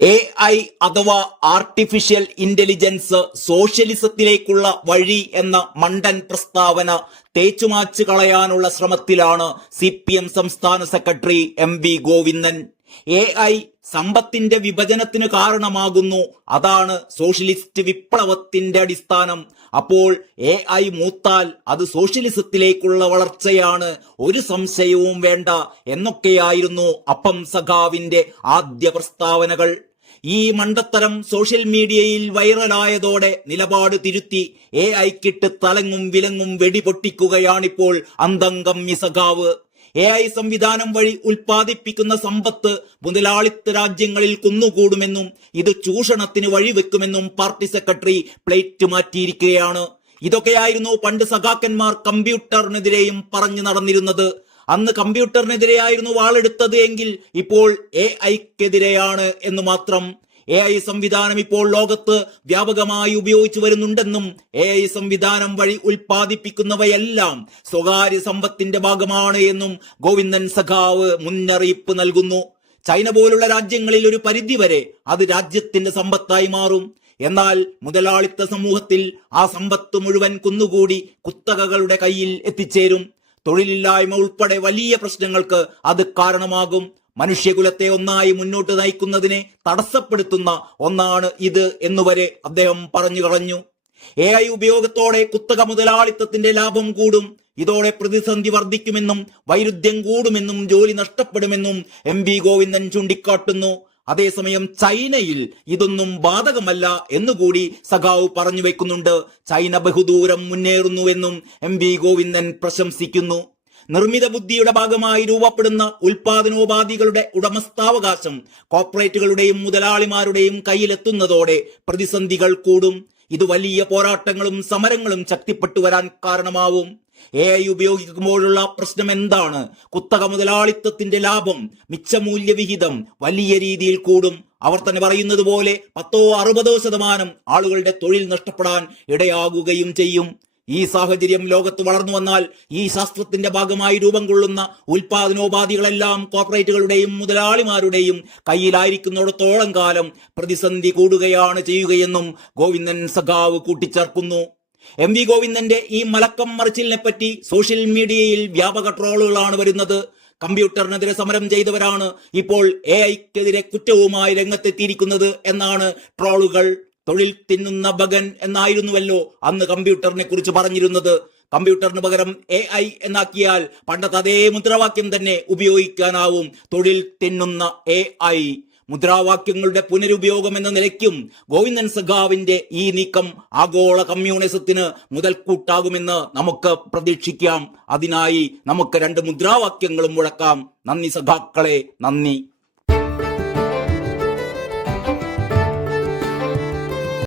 AI അഥവാ artificial intelligence സോഷ്യലിസത്തിലേക്കുള്ള വഴി എന്ന മണ്ടൻ പ്രസ്താവന തേച്ചുമാച്ച് കളയാനുള്ള ശ്രമത്തിലാണ് CPM സംസ്ഥാന സെക്രട്ടറി MV ഗോവിന്ദൻ. AI സമ്പത്തിന്റെ വിഭജനത്തിന് കാരണമാകുന്നു, അതാണ് സോഷ്യലിസ്റ്റ് വിപ്ലവത്തിന്റെ അടിസ്ഥാനം. അപ്പോൾ AI മൂത്താൽ അത് സോഷ്യലിസത്തിലേക്കുള്ള വളർച്ചയാണ്, ഒരു സംശയവും വേണ്ട എന്നൊക്കെയായിരുന്നു അപ്പം സഖാവിന്റെ ആദ്യ പ്രസ്താവനകൾ. ഈ മണ്ടത്തരം സോഷ്യൽ മീഡിയയിൽ വൈറലായതോടെ നിലപാട് തിരുത്തി AIക്കിട്ട് തലങ്ങും വിലങ്ങും വെടിപൊട്ടിക്കുകയാണിപ്പോൾ അന്തംഗമ്യ സഖാവ്. AI സംവിധാനം വഴി ഉൽപ്പാദിപ്പിക്കുന്ന സമ്പത്ത് മുതലാളിത്ത രാജ്യങ്ങളിൽ കുന്നുകൂടുമെന്നും ഇത് ചൂഷണത്തിന് വഴിവെക്കുമെന്നും പാർട്ടി സെക്രട്ടറി പ്ലേറ്റ് മാറ്റിയിരിക്കുകയാണ്. ഇതൊക്കെയായിരുന്നു പണ്ട് സഖാക്കന്മാർ കമ്പ്യൂട്ടറിനെതിരെയും പറഞ്ഞു നടന്നിരുന്നത്. അന്ന് കമ്പ്യൂട്ടറിനെതിരെയായിരുന്നു വാളെടുത്തത് എങ്കിൽ ഇപ്പോൾ AIക്കെതിരെയാണ് എന്ന് മാത്രം. AI സംവിധാനം ഇപ്പോൾ ലോകത്ത് വ്യാപകമായി ഉപയോഗിച്ചു വരുന്നുണ്ടെന്നും AI സംവിധാനം വഴി ഉൽപ്പാദിപ്പിക്കുന്നവയെല്ലാം സ്വകാര്യ സമ്പത്തിന്റെ ഭാഗമാണ് എന്നും ഗോവിന്ദൻ സഖാവ് മുന്നറിയിപ്പ് നൽകുന്നു. ചൈന പോലുള്ള രാജ്യങ്ങളിൽ ഒരു പരിധിവരെ അത് രാജ്യത്തിന്റെ സമ്പത്തായി മാറും. എന്നാൽ മുതലാളിത്ത സമൂഹത്തിൽ ആ സമ്പത്ത് മുഴുവൻ കുന്നുകൂടി കുത്തകകളുടെ കയ്യിൽ എത്തിച്ചേരും. തൊഴിലില്ലായ്മ ഉൾപ്പെടെ വലിയ പ്രശ്നങ്ങൾക്ക് അത് കാരണമാകും. മനുഷ്യകുലത്തെ ഒന്നായി മുന്നോട്ട് നയിക്കുന്നതിനെ തടസ്സപ്പെടുത്തുന്ന ഒന്നാണ് ഇത് എന്നുവരെ അദ്ദേഹം പറഞ്ഞു കളഞ്ഞു. AI ഉപയോഗത്തോടെ കുത്തക മുതലാളിത്തത്തിന്റെ ലാഭം കൂടും. ഇതോടെ പ്രതിസന്ധി വർദ്ധിക്കുമെന്നും വൈരുദ്ധ്യം കൂടുമെന്നും ജോലി നഷ്ടപ്പെടുമെന്നും MV ഗോവിന്ദൻ ചൂണ്ടിക്കാട്ടുന്നു. അതേസമയം ചൈനയിൽ ഇതൊന്നും ബാധകമല്ല എന്നുകൂടി സഖാവ് പറഞ്ഞു വെക്കുന്നുണ്ട്. ചൈന ബഹുദൂരം മുന്നേറുന്നുവെന്നും MV ഗോവിന്ദൻ പ്രശംസിക്കുന്നു. നിർമ്മിത ബുദ്ധിയുടെ ഭാഗമായി രൂപപ്പെടുന്ന ഉൽപാദനോപാധികളുടെ ഉടമസ്ഥാവകാശം കോർപ്പറേറ്റുകളുടെയും മുതലാളിമാരുടെയും കയ്യിലെത്തുന്നതോടെ പ്രതിസന്ധികൾ കൂടും. ഇത് വലിയ പോരാട്ടങ്ങളും സമരങ്ങളും ശക്തിപ്പെട്ടു വരാൻ കാരണമാവും. AI ഉപയോഗിക്കുമ്പോഴുള്ള പ്രശ്നം എന്താണ്? കുത്തക മുതലാളിത്തത്തിന്റെ ലാഭം, മിച്ചമൂല്യവിഹിതം വലിയ രീതിയിൽ കൂടും. അവർ തന്നെ പറയുന്നത് പോലെ 10-60% ആളുകളുടെ തൊഴിൽ നഷ്ടപ്പെടാൻ ഇടയാകുകയും ചെയ്യും. ഈ സാഹചര്യം ലോകത്ത് വളർന്നു വന്നാൽ ഈ ശാസ്ത്രത്തിന്റെ ഭാഗമായി രൂപം കൊള്ളുന്ന ഉൽപാദനോപാധികളെല്ലാം കോർപ്പറേറ്റുകളുടെയും മുതലാളിമാരുടെയും കയ്യിലായിരിക്കുന്നിടത്തോളം കാലം പ്രതിസന്ധി കൂടുകയാണ് ചെയ്യുകയെന്നും ഗോവിന്ദൻ സഖാവ് കൂട്ടിച്ചേർക്കുന്നു. MV ഗോവിന്ദന്റെ ഈ മലക്കം മറിച്ചിലിനെ പറ്റി സോഷ്യൽ മീഡിയയിൽ വ്യാപക ട്രോളുകളാണ് വരുന്നത്. കമ്പ്യൂട്ടറിനെതിരെ സമരം ചെയ്തവരാണ് ഇപ്പോൾ AIക്കെതിരെ കുറ്റവുമായി രംഗത്തെത്തിയിരിക്കുന്നത് എന്നാണ് ട്രോളുകൾ. തൊഴിൽ തിന്നുന്ന ഭഗൻ എന്നായിരുന്നുവല്ലോ അന്ന് കമ്പ്യൂട്ടറിനെ കുറിച്ച് പറഞ്ഞിരുന്നത്. കമ്പ്യൂട്ടറിന് പകരം AI എന്നാക്കിയാൽ പണ്ടത്തെ അതേ മുദ്രാവാക്യം തന്നെ ഉപയോഗിക്കാനാവും, തൊഴിൽ തിന്നുന്ന AI. മുദ്രാവാക്യങ്ങളുടെ പുനരുപയോഗം എന്ന നിലയ്ക്കും ഗോവിന്ദൻ സഖാവിന്റെ ഈ നീക്കം ആഗോള കമ്മ്യൂണിസത്തിന് മുതൽക്കൂട്ടാകുമെന്ന് നമുക്ക് പ്രതീക്ഷിക്കാം. അതിനായി നമുക്ക് 2 മുദ്രാവാക്യങ്ങളും മുഴക്കാം. നന്ദി സഖാക്കളെ, നന്ദി.